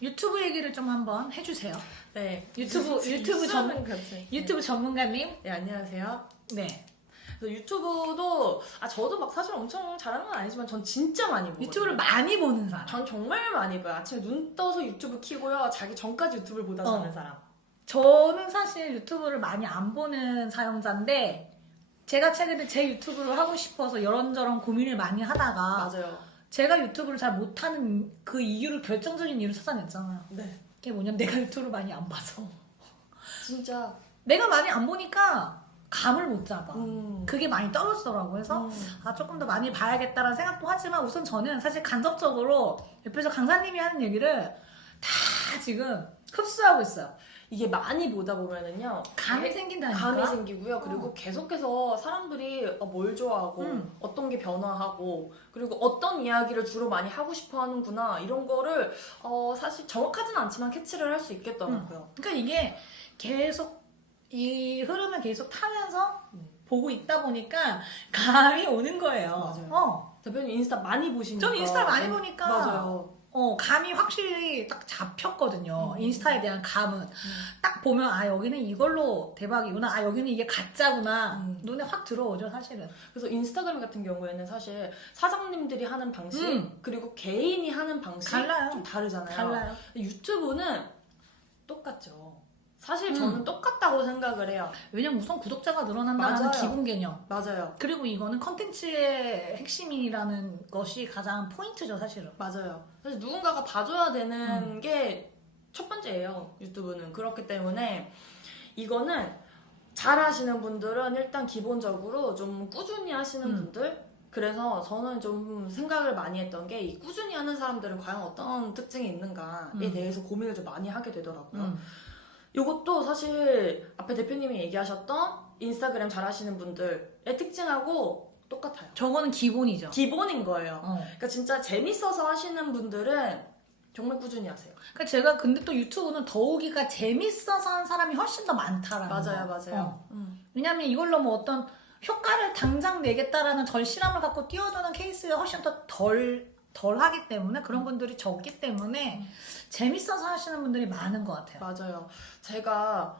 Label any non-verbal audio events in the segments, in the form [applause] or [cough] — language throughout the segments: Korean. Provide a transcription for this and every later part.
유튜브 얘기를 좀 한번 해주세요. 네. 유튜브 유튜브 전문 같이. 유튜브 전문가님. 네, 안녕하세요. 네. 그래서 유튜브도 아 저도 막 사실 엄청 잘하는 건 아니지만 전 진짜 많이 보거든요. 유튜브를 많이 보는 사람. 전 정말 많이 봐요. 아침에 눈 떠서 유튜브 키고요. 자기 전까지 유튜브를 보다 어. 자는 사람. 저는 사실 유튜브를 많이 안 보는 사용자인데 제가 최근에 제 유튜브를 하고 싶어서 이런저런 고민을 많이 하다가 맞아요. 제가 유튜브를 잘 못하는 그 이유를 결정적인 이유를 찾아냈잖아요. 네. 그게 뭐냐면 내가 유튜브를 많이 안 봐서 진짜. 내가 많이 안 보니까 감을 못 잡아. 음. 그게 많이 떨어지더라고. 그래서 음. 아 조금 더 많이 봐야겠다라는 생각도 하지만 우선 저는 사실 간접적으로 옆에서 강사님이 하는 얘기를 다 지금 흡수하고 있어요. 이게 많이 보다 보면은요. 감이 개- 생긴다니까. 감이 생기고요. 그리고 어. 계속해서 사람들이 어, 뭘 좋아하고 음. 어떤 게 변화하고 그리고 어떤 이야기를 주로 많이 하고 싶어 하는구나 이런 거를 어, 사실 정확하진 않지만 캐치를 할 수 있겠더라고요. 그러니까 이게 계속 이 흐름을 계속 타면서 음. 보고 있다 보니까 감이 오는 거예요. 맞아요. 어. 대표님 인스타 많이 보시니까 저는 인스타 많이 음, 보니까 맞아요. 어, 감이 확실히 딱 잡혔거든요. 음. 인스타에 대한 감은. 딱 보면, 아, 여기는 이걸로 대박이구나. 아, 여기는 이게 가짜구나. 음. 눈에 확 들어오죠, 사실은. 그래서 인스타그램 같은 경우에는 사실 사장님들이 하는 방식 음. 그리고 개인이 하는 방식 달라요. 좀 다르잖아요. 달라요. 유튜브는 똑같죠. 사실 음. 저는 똑같다고 생각을 해요. 왜냐면 우선 구독자가 늘어난다는 맞아요. 기본 개념. 맞아요. 그리고 이거는 컨텐츠의 핵심이라는 것이 가장 포인트죠, 사실은. 맞아요. 사실 누군가가 봐줘야 되는 음. 게첫 번째예요. 유튜브는 그렇기 때문에 이거는 잘 하시는 분들은 일단 기본적으로 좀 꾸준히 하시는 음. 분들. 그래서 저는 좀 생각을 많이 했던 게 이 꾸준히 하는 사람들은 과연 어떤 특징이 있는가에 음. 대해서 고민을 좀 많이 하게 되더라고요. 음. 이것도 사실 앞에 대표님이 얘기하셨던 인스타그램 잘 하시는 분들의 특징하고 똑같아요. 저거는 기본이죠. 기본인 거예요. 어. 그러니까 진짜 재밌어서 하시는 분들은 정말 꾸준히 하세요. 그러니까 제가 근데 또 유튜브는 더욱이가 재밌어서 하는 사람이 훨씬 더 많다라는 맞아요, 거. 맞아요. 어. 음. 왜냐면 이걸로 뭐 어떤 효과를 당장 내겠다라는 절실함을 갖고 뛰어드는 케이스가 훨씬 더 덜, 덜 하기 때문에 그런 분들이 적기 때문에 음. 재밌어서 하시는 분들이 많은 것 같아요. 맞아요. 제가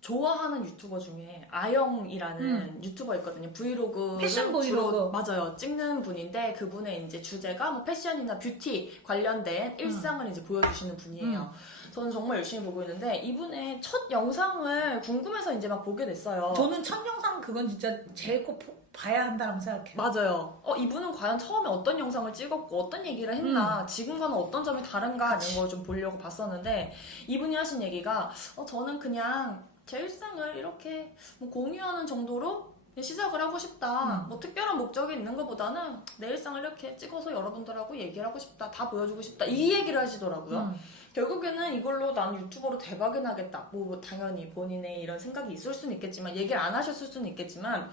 좋아하는 유튜버 중에 아영이라는 음. 유튜버 있거든요. 브이로그 패션 브이로그. 맞아요. 찍는 분인데 그분의 이제 주제가 뭐 패션이나 뷰티 관련된 일상을 이제 보여주시는 분이에요. 음. 저는 정말 열심히 보고 있는데 이분의 첫 영상을 궁금해서 이제 막 보게 됐어요. 저는 첫 영상 그건 진짜 제일 꼭 보- 봐야 한다고 생각해요. 맞아요. 어, 이분은 과연 처음에 어떤 영상을 찍었고 어떤 얘기를 했나, 지금과는 어떤 점이 다른가 하는 걸좀 보려고 봤었는데, 이분이 하신 얘기가, 어, 저는 그냥 제 일상을 이렇게 뭐 공유하는 정도로 그냥 시작을 하고 싶다. 음. 뭐 특별한 목적이 있는 것보다는 내 일상을 이렇게 찍어서 여러분들하고 얘기를 하고 싶다. 다 보여주고 싶다. 이 얘기를 하시더라고요. 음. 결국에는 이걸로 난 유튜버로 대박이 나겠다. 뭐 당연히 본인의 이런 생각이 있을 수는 있겠지만 얘기를 안 하셨을 수는 있겠지만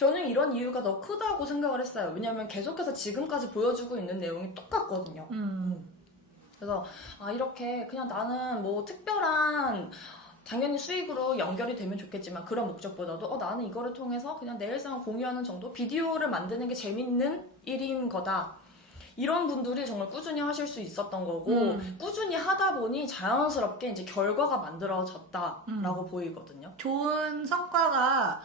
저는 이런 이유가 더 크다고 생각을 했어요. 왜냐면 계속해서 지금까지 보여주고 있는 내용이 똑같거든요. 음. 그래서 아 이렇게 그냥 나는 뭐 특별한 당연히 수익으로 연결이 되면 좋겠지만 그런 목적보다도 어 나는 이거를 통해서 그냥 내 일상을 공유하는 정도 비디오를 만드는 게 재밌는 일인 거다. 이런 분들이 정말 꾸준히 하실 수 있었던 거고 음. 꾸준히 하다 보니 자연스럽게 이제 결과가 만들어졌다라고 보이거든요. 좋은 성과가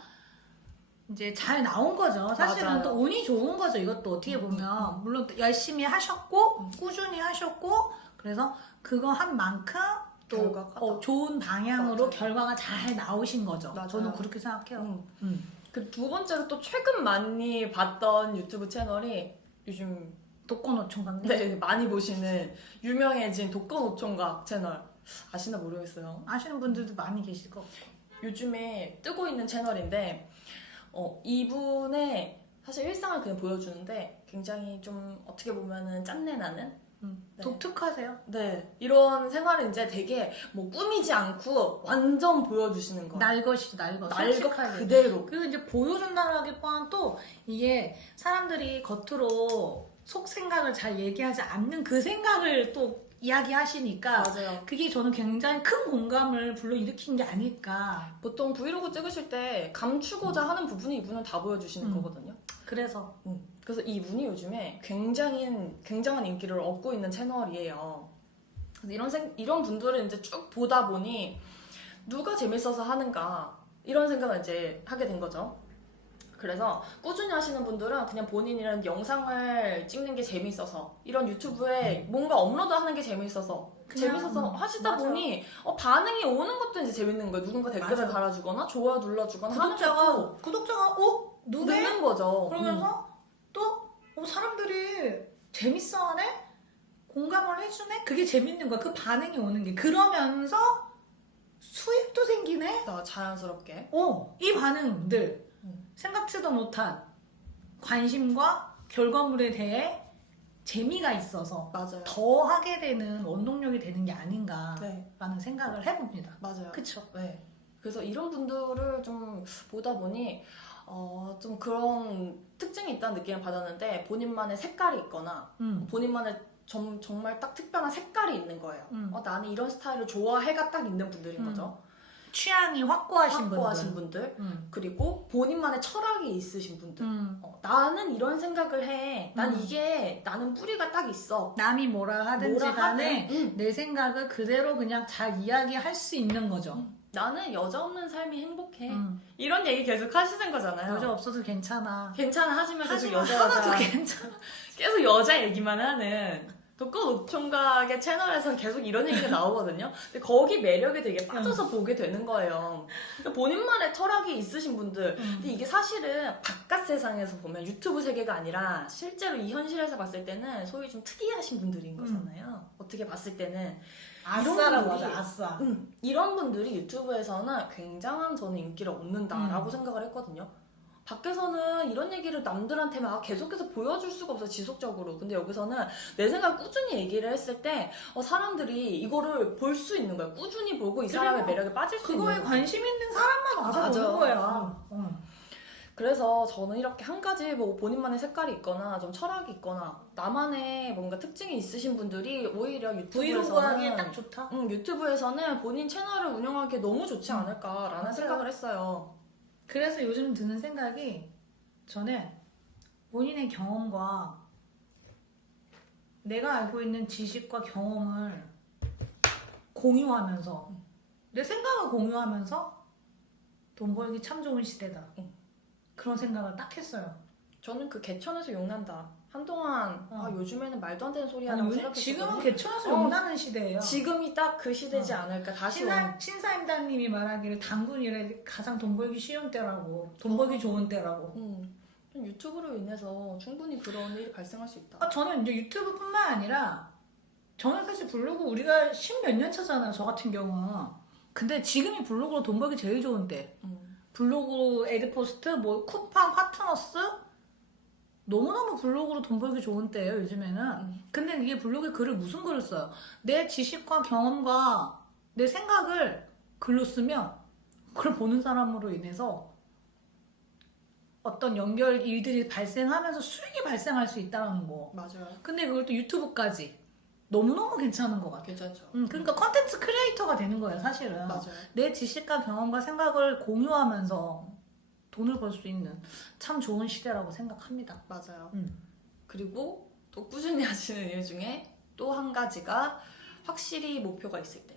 이제 잘 나온 거죠. 사실은 맞아요. 또 운이 좋은 거죠. 이것도 어떻게 음, 보면 물론 열심히 하셨고 꾸준히 하셨고 그래서 그거 한 만큼 또 결과가 어, 더- 좋은 방향으로 맞아요. 결과가 잘 나오신 거죠. 맞아요. 저는 그렇게 생각해요. 음. 음. 그두 번째로 또 최근 많이 봤던 유튜브 채널이 요즘 독거노총각님 네, 많이 보시는 유명해진 독거노총각 채널 아시나 모르겠어요. 아시는 분들도 많이 계실 거. 요즘에 뜨고 있는 채널인데 어, 이분의 사실 일상을 그냥 보여주는데 굉장히 좀 어떻게 보면은 짠내 나는 음. 네. 독특하세요. 네 이런 생활을 이제 되게 뭐 꾸미지 않고 완전 보여주시는 거. 날것이죠, 날것. 날것. 그대로. 그리고 이제 보여준다라기보다는 또 이게 사람들이 겉으로 속 생각을 잘 얘기하지 않는 그 생각을 또 이야기하시니까 맞아요. 그게 저는 굉장히 큰 공감을 불러일으킨 게 아닐까. 보통 브이로그 찍으실 때 감추고자 하는 부분이 이분은 다 보여주시는 음. 거거든요. 그래서 음. 그래서 이분이 요즘에 굉장히 굉장한 인기를 얻고 있는 채널이에요. 그래서 이런 생, 이런 분들을 이제 쭉 보다 보니 누가 재밌어서 하는가 이런 생각을 이제 하게 된 거죠. 그래서 꾸준히 하시는 분들은 그냥 본인이라는 영상을 찍는 게 재밌어서 이런 유튜브에 뭔가 업로드하는 게 재밌어서 그냥, 재밌어서 음, 하시다 맞아. 보니 어, 반응이 오는 것도 이제 재밌는 거예요. 누군가 댓글을 맞아. 달아주거나 좋아요 눌러주거나 구독자가 구독자가 어 누네 느는 거죠. 음. 그러면서 또 어, 사람들이 재밌어하네 공감을 해주네 그게 재밌는 거야 그 반응이 오는 게 그러면서 수익도 생기네 나 자연스럽게 어 이 반응들 음. 생각지도 못한 관심과 결과물에 대해 재미가 있어서 맞아요. 더 하게 되는 원동력이 되는 게 아닌가라는 네, 생각을 해봅니다. 맞아요. 그쵸? 네. 그래서 이런 분들을 좀 보다 보니 어, 좀 그런 특징이 있다는 느낌을 받았는데 본인만의 색깔이 있거나 음. 본인만의 정, 정말 딱 특별한 색깔이 있는 거예요. 음. 어, 나는 이런 스타일을 좋아해가 딱 있는 분들인 음. 거죠. 취향이 확고하신 확고하신 분들. 분들. 음. 그리고 본인만의 철학이 있으신 분들. 음. 어, 나는 이런 생각을 해. 난 음. 이게 나는 뿌리가 딱 있어. 남이 뭐라 하든지 뭐라 간에 하든 음. 내 생각을 그대로 그냥 잘 이야기할 수 있는 거죠. 음. 나는 여자 없는 삶이 행복해. 음. 이런 얘기 계속 하시는 거잖아요. 여자 없어도 괜찮아. 괜찮아 하지만 계속 여자 하나도 [laughs] 괜찮아. 계속 여자 얘기만 하는 독거 노총각의 채널에서는 계속 이런 얘기가 나오거든요. 근데 거기 매력에 되게 빠져서 보게 되는 거예요. 그러니까 본인만의 철학이 있으신 분들. 근데 이게 사실은 바깥 세상에서 보면 유튜브 세계가 아니라 실제로 이 현실에서 봤을 때는 소위 좀 특이하신 분들인 거잖아요. 어떻게 봤을 때는. 아싸라고 분들이- 하자, 아싸. 음, 이런 분들이 유튜브에서는 굉장한 저는 인기를 얻는다라고 음. 생각을 했거든요. 밖에서는 이런 얘기를 남들한테 막 계속해서 보여줄 수가 없어 지속적으로. 근데 여기서는 내 생각 꾸준히 얘기를 했을 때 어, 사람들이 이거를 볼 수 있는 거야. 꾸준히 보고 이 사람의 매력에 빠질 수 그거에 있는 거야. 관심 있는 사람만 와서 맞아. 보는 거야. 음. 그래서 저는 이렇게 한 가지 뭐 본인만의 색깔이 있거나 좀 철학이 있거나 나만의 뭔가 특징이 있으신 분들이 오히려 유튜브에서는 딱 좋다. 음, 유튜브에서는 본인 채널을 운영하기에 너무 좋지 음. 않을까라는 맞아요. 생각을 했어요. 그래서 요즘 드는 생각이 저는 본인의 경험과 내가 알고 있는 지식과 경험을 공유하면서 내 생각을 공유하면서 돈 벌기 참 좋은 시대다. 응. 그런 생각을 딱 했어요. 저는 그 개천에서 욕난다. 한동안 어. 아, 요즘에는 말도 안 되는 소리 요즘 생각했거든요. 지금은 개천에서 어. 욕나는 시대예요. 지금이 딱 그 시대지 어. 않을까 다시 신사, 신사임당님이 말하기를 당군이래 가장 돈 벌기 쉬운 때라고 돈 벌기 좋은 때라고 음, 좀 유튜브로 인해서 충분히 그런 일이 발생할 수 있다. 아, 저는 이제 유튜브뿐만 아니라 저는 사실 블로그 우리가 십몇 년 차잖아요. 저 같은 경우는. 근데 지금이 블로그로 돈 벌기 제일 좋은 때. 음, 블로그 에드포스트, 뭐 쿠팡, 파트너스 너무너무 블로그로 돈 벌기 좋은 때예요. 요즘에는. 음. 근데 이게 블로그에 글을 무슨 글을 써요? 내 지식과 경험과 내 생각을 글로 쓰면 그걸 보는 사람으로 인해서 어떤 연결 일들이 발생하면서 수익이 발생할 수 있다는 거. 맞아요. 근데 그걸 또 유튜브까지 너무너무 괜찮은 것 같아요. 괜찮죠. 음, 그러니까 컨텐츠 크리에이터가 되는 거예요, 사실은. 맞아요. 내 지식과 경험과 생각을 공유하면서 돈을 벌 수 있는 참 좋은 시대라고 생각합니다. 맞아요. 음. 그리고 또 꾸준히 [laughs] 하시는 일 중에 또 한 가지가 확실히 목표가 있을 때.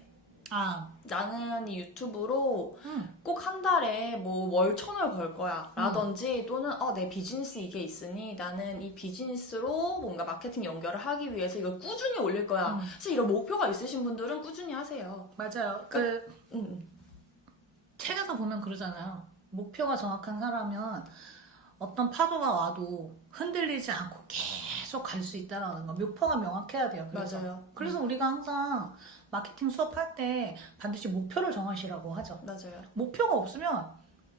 아, 나는 이 유튜브로 음, 꼭한 달에 뭐 월 천을 벌 거야 라든지 또는 어, 내 비즈니스 이게 있으니 나는 이 비즈니스로 뭔가 마케팅 연결을 하기 위해서 이걸 꾸준히 올릴 거야 음. 사실 이런 목표가 있으신 분들은 꾸준히 하세요 맞아요. 그 음, 책에서 보면 그러잖아요. 목표가 정확한 사람은 어떤 파도가 와도 흔들리지 않고 계속 갈 수 있다라는 거. 목표가 명확해야 돼요. 그래서. 맞아요 그래서 우리가 항상 마케팅 수업할 때 반드시 목표를 정하시라고 하죠. 맞아요 목표가 없으면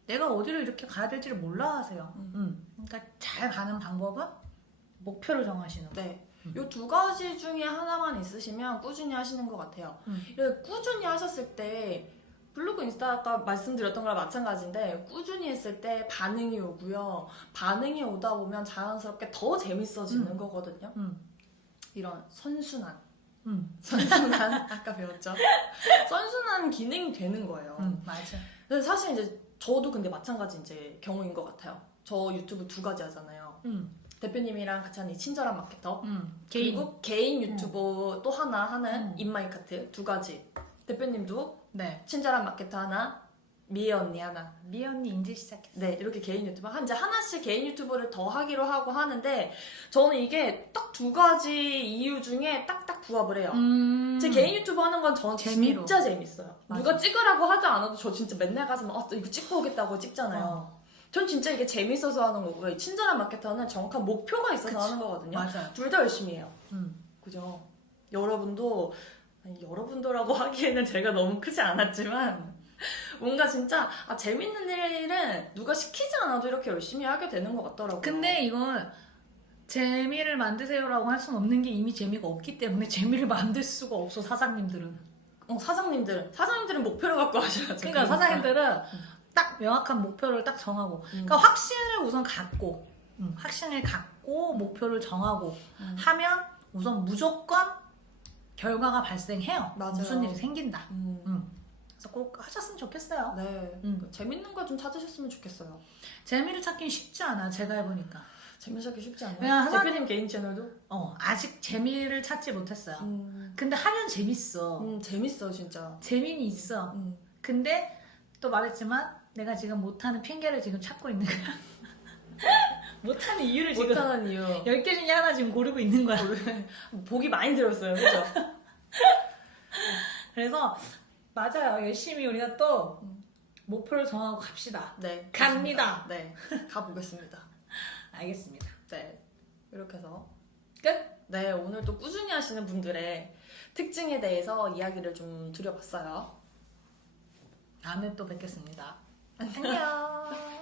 내가 어디를 이렇게 가야 될지를 몰라 하세요. 음. 음. 그러니까 잘 가는 방법은 목표를 정하시는 거. 네. 음. 요두 가지 중에 하나만 있으시면 꾸준히 하시는 것 같아요. 음. 꾸준히 하셨을 때 블로그 인스타 아까 말씀드렸던 거랑 마찬가지인데 꾸준히 했을 때 반응이 오고요. 반응이 오다 보면 자연스럽게 더 재밌어지는 음. 거거든요. 음. 이런 선순환. 음. 선순환 [laughs] 아까 배웠죠? 선순환 기능이 되는 거예요. 음. 맞아. 근데 사실 이제 저도 근데 마찬가지 이제 경우인 것 같아요. 저 유튜브 두 가지 하잖아요. 음. 대표님이랑 같이 하는 이 친절한 마케터 음, 개인. 그리고 개인 유튜버 또 하나 하는 음. 인마이카트 두 가지 대표님도 네. 친절한 마케터 하나 미애 언니 하나 미 언니 인지 시작했어. 네 이렇게 개인 유튜버 한 이제 하나씩 개인 유튜버를 더 하기로 하고 하는데 저는 이게 딱 두 가지 이유 중에 딱딱 부합을 해요 음. 제 개인 유튜브 하는 건 저는 재미로. 진짜 재밌어요. 맞아. 누가 찍으라고 하지 않아도 저 진짜 맨날 가서 막, 어, 또 이거 찍고 오겠다고 찍잖아요. 어, 전 진짜 이게 재밌어서 하는 거고요. 이 친절한 마케터는 정확한 목표가 있어서 그치. 하는 거거든요. 맞아요. 둘 다 열심히 해요. 음. 그죠? 여러분도, 아니, 여러분도라고 [laughs] 하기에는 제가 너무 크지 않았지만, 뭔가 진짜, 아, 재밌는 일은 누가 시키지 않아도 이렇게 열심히 하게 되는 것 같더라고요. 근데 이건 재미를 만드세요라고 할 수는 없는 게 이미 재미가 없기 때문에 [laughs] 재미를 만들 수가 없어 사장님들은. 어, 사장님들은, 사장님들은 목표를 갖고 하셔야죠. 그러니까 사장님들은 딱 명확한 목표를 딱 정하고, 음. 그러니까 확신을 우선 갖고, 음, 확신을 갖고 목표를 정하고 음. 하면 우선 무조건 결과가 발생해요. 맞아요. 무슨 일이 생긴다. 음. 음. 그래서 꼭 하셨으면 좋겠어요. 네. 음. 재밌는 거좀 찾으셨으면 좋겠어요. 재미를 찾긴 쉽지 않아. 제가 해보니까. 재미있게 쉽지 않아요. 그냥 하나- 대표님 개인 채널도? 어, 아직 재미를 찾지 못했어요. 음, 근데 하면 재밌어. 음, 재밌어 진짜. 재미는 있어. 음. 근데 또 말했지만 내가 지금 못하는 핑계를 지금 찾고 있는 거야. [laughs] 못하는 이유를 지금 못하는 이유. [laughs] 10개 중에 하나 지금 고르고 있는 거야. [laughs] 복이 많이 들었어요, 그죠? [laughs] 그래서 맞아요. 열심히 우리가 또 음. 목표를 정하고 갑시다. 네. 갑니다. 네, 가보겠습니다. 알겠습니다. 네, 이렇게 해서 끝. 네 오늘 또 꾸준히 하시는 분들의 특징에 대해서 이야기를 좀 드려봤어요. 다음에 또 뵙겠습니다. 안녕.